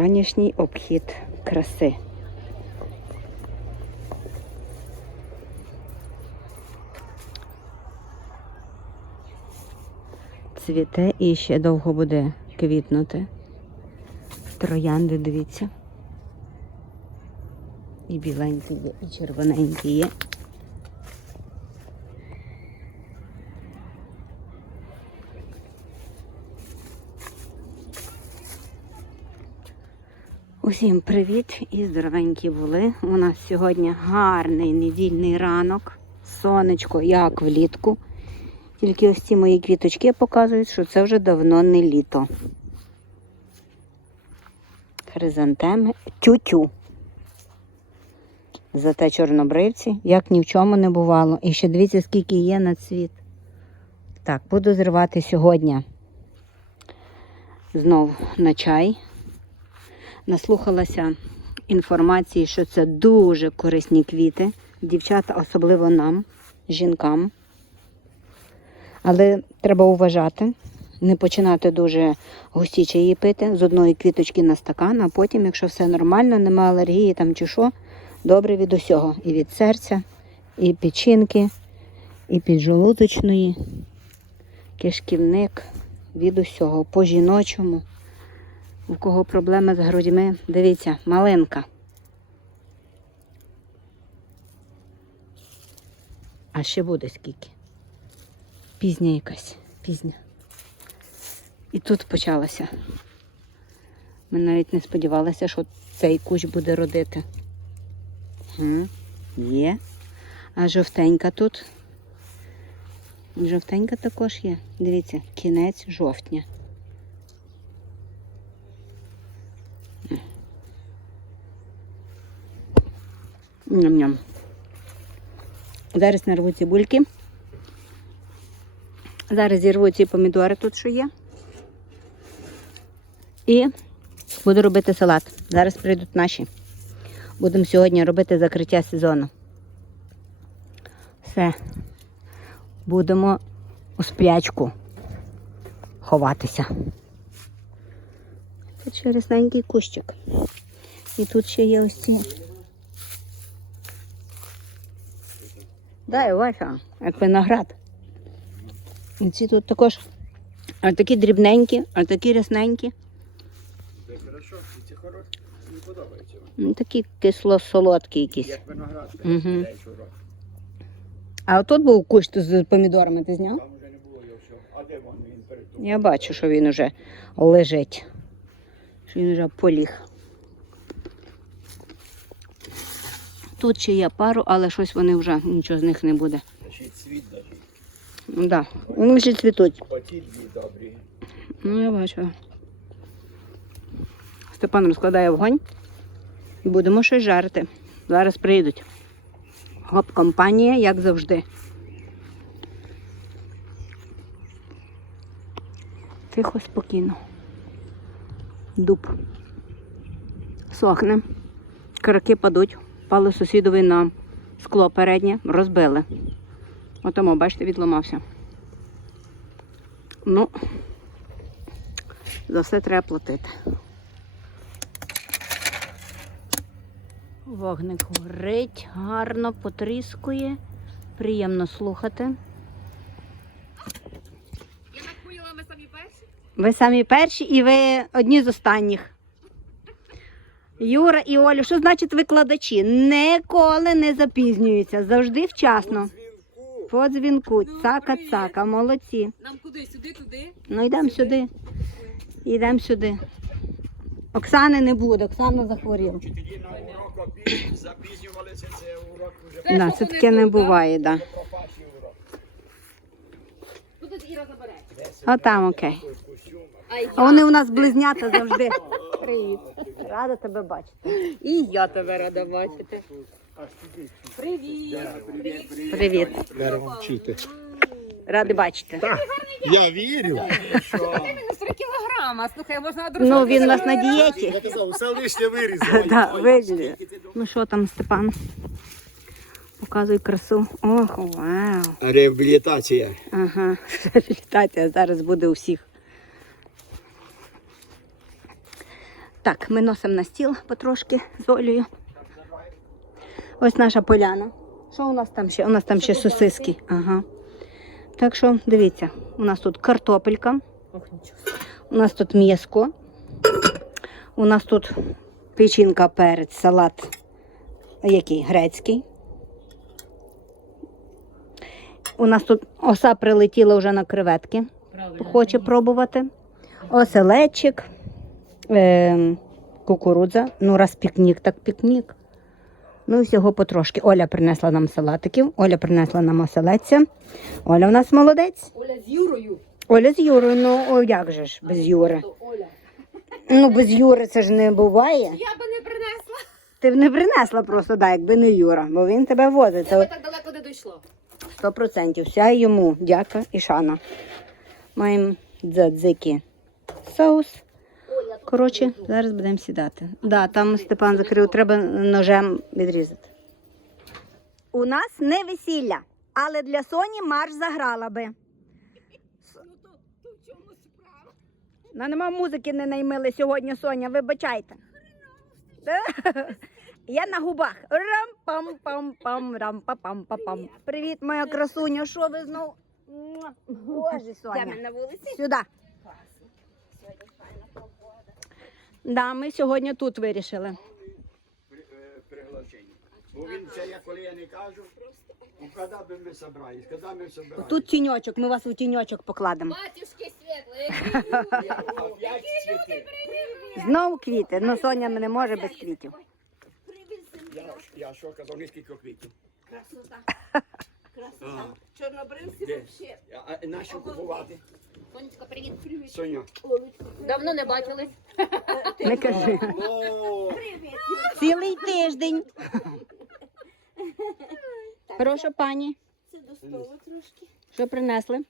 Ранішній обхід краси. Цвіте і ще довго буде квітнути. Троянди, дивіться. І біленькі є, і червоненькі є. Усім привіт і здоровенькі були. У нас сьогодні гарний недільний ранок. Сонечко, як влітку. Тільки ось ці мої квіточки показують, що це вже давно не літо. Хризантеми тю-тю. Зате чорнобривці, як ні в чому не бувало. І ще дивіться, скільки є на цвіт. Так, буду зривати сьогодні знов на чай. Наслухалася інформації, що це дуже корисні квіти. Дівчата, особливо нам, жінкам. Але треба уважати, не починати дуже густі чаї пити з одної квіточки на стакан, а потім, якщо все нормально, немає алергії там чи що, добре від усього. І від серця, і печінки, і піджолудочної, кишківник, від усього, по жіночому. У кого проблеми з грудьми, дивіться, малинка. А ще буде скільки. Пізня якась, пізня. І тут почалося. Ми навіть не сподівалися, що цей кущ буде родити. М, Є. А жовтенька тут. Жовтенька також є. Дивіться, кінець жовтня. Ням-ням. Зараз нарву цибульки. Зараз зірву ці помідори тут, що є. І буду робити салат. Зараз прийдуть наші. Будемо сьогодні робити закриття сезону. Все. Будемо у сплячку ховатися. Це чересненький кущик. І тут ще є ось ці. Дай Вася, як виноград. І ці тут також а такі дрібненькі, а такі рясненькі. Це хорошо, і ці хороші, мені подобається. Ну, Такі кисло-солодкі якісь. Як виноград, mm. А отут був кущ з помідорами, ти зняв? Там вже не було його всього. А де він? Він перед? Я бачу, що він уже лежить. Що він вже поліг. Тут ще є пару, але щось вони вже нічого з них не буде. Й цвіт навіть. Ну да, вони ще цвітуть. Добрі. Ну, я бачу. Степан розкладає вогонь і будемо щось жарити. Зараз прийдуть. Гоп, компанія, як завжди. Тихо, спокійно. Дуб. Сохне. Краки падуть. Пали сусідові на скло переднє, розбили. Отому, бачите, відламався. Ну, за все треба платити. Вогник горить, гарно потріскує, приємно слухати. Я так поняла, ми самі перші. Ви самі перші і ви одні з останніх. Юра і Олю, що значить викладачі? Ніколи не запізнюються, завжди вчасно. По дзвінку, цака-цака, молодці. Нам куди? Сюди, туди. Ну йдемо сюди. Йдемо сюди. Оксани не буде, Оксана захворіла. Чи тоді на урок обід запізнювалися, це урок вже Да, це таке не буває, да. пропащий урок. Тут Іра забере. А там окей. А вони у нас близнята завжди. Привіт. Рада тебе бачити. І я тебе рада бачити. Привіт. Привіт. Привіт. Вчити. Ради бачити. Я вірю. Мінус 3 кілограма. Слухай, можна дружити. Ну він у нас на дієті. Я казав, усе лишнє вирізав. Да, вигляд. Ну що там, Степан? Показуй красу. Ох, вау. Реабілітація. Ага, реабілітація зараз буде у всіх. Так, ми носимо на стіл потрошки з Олею. Ось наша поляна. Що у нас там ще? У нас там ще сосиски. Ага. Так що дивіться, у нас тут картопелька, у нас тут м'яско, у нас тут печінка, перець, салат, який грецький. У нас тут оса прилетіла вже на креветки хоче пробувати. Оселедчик, е, кукурудза. Ну, раз пікнік, так пікнік. Ну, всього потрошки. Оля принесла нам салатиків, Оля принесла нам оселедця. Оля в нас молодець. Оля з Юрою. Оля з Юрою, ну о, як же ж без Юри? Оля. Ну, без Юри це ж не буває. Я би не принесла. Ти б не принесла просто, да, якби не Юра, бо він тебе возить. Це так далеко не дійшло. Сто процентів. Вся йому дяка і шана. Маємо дзадзики соус. Коротше, зараз будемо сідати. Да, там Степан закрив, треба ножем відрізати. У нас не весілля, але для Соні марш заграла би. Ну, нема музики не наймили сьогодні, Соня, вибачайте. Я на губах. Рам-пам-пам-пам, рам-па-пам-па-пам. Привіт, моя красуня. Що ви знов? Боже, Соня. Сюди. Да, ми сьогодні тут вирішили. Бо він це, я коли я не кажу, ну коли би ми зібрались, коли ми зібрались. Тут тіньочок, ми вас у тіньочок покладемо. Батюшки світлі. Опять цвіти. Знову квіти. Ну, Соня не може без квітів. Я, я що казав, не скільки квітів. Красота. Красота. Чорнобривці де? вообще. А, а наші купувати? Сонечка, привіт. Привіт. Соня. Давно не бачились. Не кажи. Цілий тиждень. Прошу пані. Це до столу трошки. Що принесли?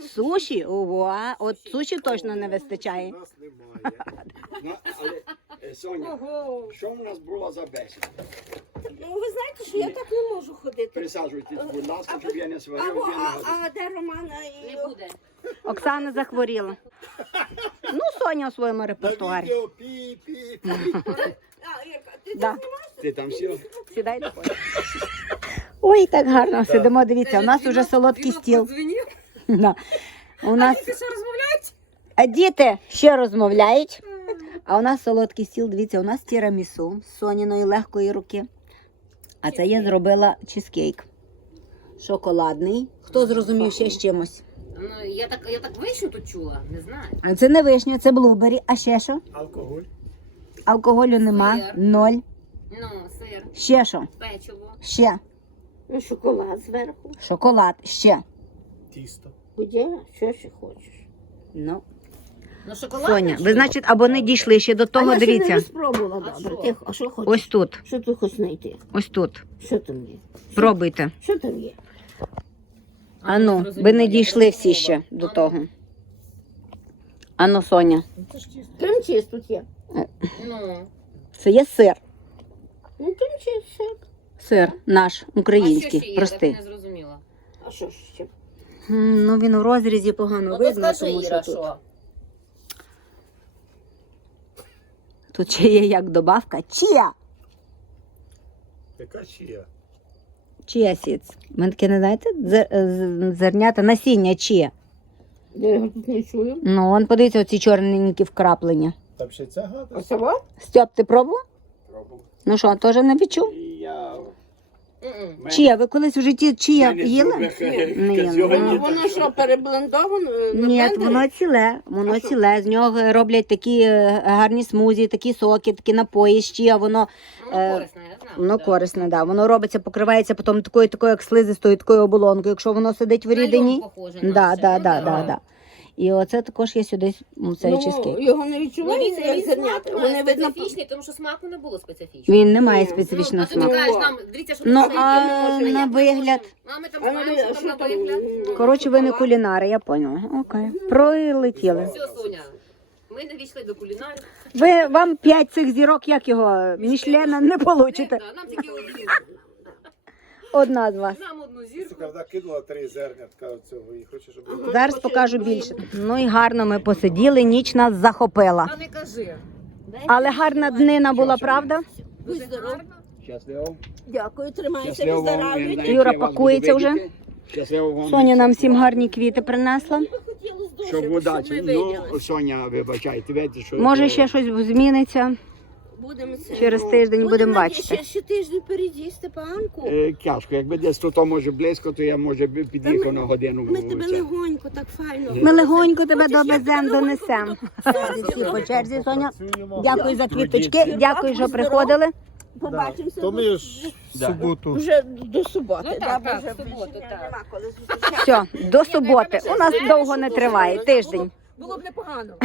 Суші? Ого, от суші точно не вистачає. нас немає. Але, е, Соня, що у нас було за бесіда? Ну, ви знаєте, що я так не можу ходити. Присаджуйтесь, будь ласка, щоб я не сварив, я не а, де Романа і Не буде. Оксана захворіла. Ну, Соня у своєму репертуарі. відео пі, пі, пі. А, Ірка, ти Да. Ти там сіла? Сідай Ой, так гарно сидимо. Дивіться, у нас уже солодкий стіл. Дзвонив. Да. У нас Ти що розмовляють? а діти ще розмовляють. А у нас солодкий стіл. Дивіться, у нас тірамісу з соняної легкої руки. А це я зробила чизкейк. Шоколадний. Хто зрозумів ще з чимось? Ну, я так, я так вийшов тут чула, не знаю. А це не вишня, це блубері. А ще що? Алкоголь. Алкоголю нема. Сир. Ноль. Ну, сир, Ще що? печиво. Ще. Ну, шоколад зверху. Шоколад. Ще. Тісто. Буде, що ще хочеш. Ну. Ну, шоколад. Соня, ви, значить, або не дійшли ще до того, а я ще дивіться. не спробувала, А добре. що? А що хочеш? Ось тут. Що ти хочеш знайти? Ось тут. Що там є? Пробуйте. Що там є? Ану, ви не дійшли всі ще до того. Ану, Соня, Крем-чиз тут є. Ну, це є сир. Ну, крем-чиз, все. Сир наш, а що український, є? простий. Так не зрозуміла. А що ж ще? М, Ну він у розрізі погано Ну, видно, скажи, тому що Іра, тут. що? Тут ще є як добавка. Чия. Яка чия? Чия сіц. Ми таке не знаєте? Зер- Зернята насіння чия. Я його тут не чую. Ну, он подивіться, оці чорненькі вкраплення. Там ще ця А гадость? Стьоп, ти пробував? Пробував. Ну що, теж не відчув? І я... Чия, ви колись в житті чия зуби Не їла. казьоні Воно, воно що, переблендовано? е, Ні, воно ціле, воно А ціле. З нього роблять такі е, гарні смузі, такі соки, такі напої з чия, воно Воно Е, корисне, я знаю. Воно да. корисне, да. Воно робиться, покривається потім такою, такою, як слизистою, такою оболонкою, якщо воно сидить в рідині. похоже Да, наше. да, Ну, да, да, да. І оце також є сюди цей ну, чизкейк. його не Ну, відчувається, він, як він зернята. Вони видно... специфічний, тому що смаку не було специфічного. Він не має специфічного ну, а ти кажеш нам, дивіться, що Ну, а на вигляд? можемо. Ну, А ми там знаємо, що там на вигляд. Ну, Коротше, ви не кулінари, я поняла. Окей. Пролетіли. Все, Соня, ми не війшли до кулінарів. Ви вам п'ять цих зірок, як його, Мішлена не получите. Нам тільки одну. Одна з вас. Нам одну зірку. Вона кинула три зернятка цього і хоче, щоб... Зараз покажу більше. Ну і гарно ми посиділи, ніч нас захопила. А не кажи. Але гарна днина була, правда? Будь здоров. Щасливо. Дякую, тримайся, Щасливо вам. Юра пакується вже. Щасливо вам. Соня нам всім гарні квіти принесла. Хотілося дуже, Щоб щоб удачі. Ну. Соня, вибачайте, видите, що... Може, ще щось зміниться. Будемо це. Через тиждень будемо бачити. Ще, ще тиждень впереді, Степанку. Е, Тяжко, якби десь тут може близько, то я може б під'їхав на годину. Ми тебе це. легонько, так файно. Ми легонько тебе Хочеш, я довеземо, тебе донесемо. Всі по черзі, Соня. Дякую за квіточки, дякую, що приходили. Побачимося. То ми ж в суботу. Вже до суботи. Ну, так, так, в суботу, так. нема коли зустрічатися. Все, до суботи. У нас довго не триває, тиждень. Було б непогано.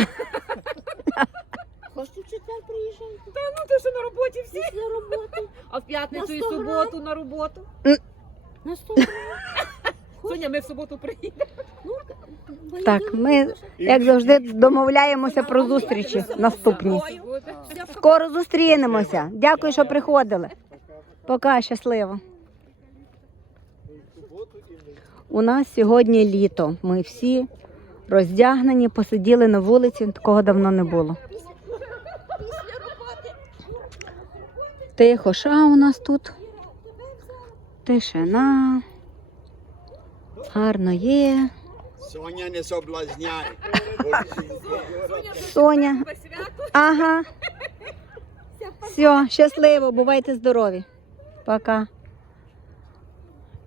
В четвер приїжджати? Ну, ти що на роботі всі. Після роботи. А в п'ятницю і суботу на роботу. На Соня, ми в суботу приїдемо. Ну, Так, ми, як завжди, домовляємося про зустрічі наступні. Скоро зустрінемося. Дякую, що приходили. Пока, щасливо. У нас сьогодні літо. Ми всі роздягнені, посиділи на вулиці. Такого давно не було. Тихо, ша у нас тут. Тишина. Гарно є. Соня не соблазняй. Соня. Ага. Все, щасливо, бувайте здорові. Пока.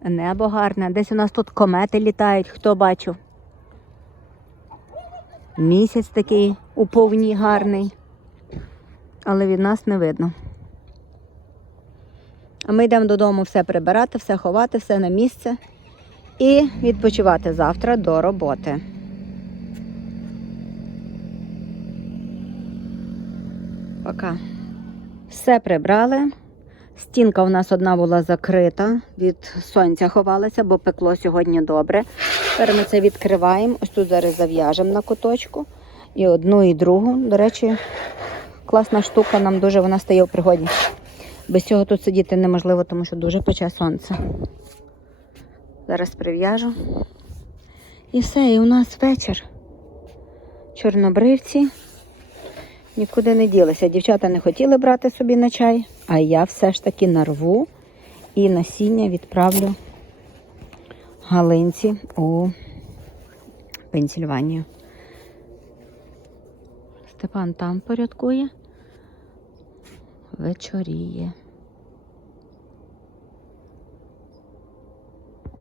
Небо гарне. Десь у нас тут комети літають, хто бачив. Місяць такий у повні гарний. Але від нас не видно. А ми йдемо додому все прибирати, все ховати, все на місце і відпочивати завтра до роботи. Пока. Все прибрали. Стінка у нас одна була закрита, від сонця ховалася, бо пекло сьогодні добре. Тепер ми це відкриваємо. Ось тут зараз зав'яжемо на куточку. І одну, і другу. До речі, класна штука, нам дуже вона стає в пригоді. Без цього тут сидіти неможливо, тому що дуже пече сонце. Зараз прив'яжу. І все, і у нас вечір. Чорнобривці нікуди не ділися. Дівчата не хотіли брати собі на чай, а я все ж таки нарву і насіння відправлю Галинці у Пенсільванію. Степан там порядкує. Вечоріє.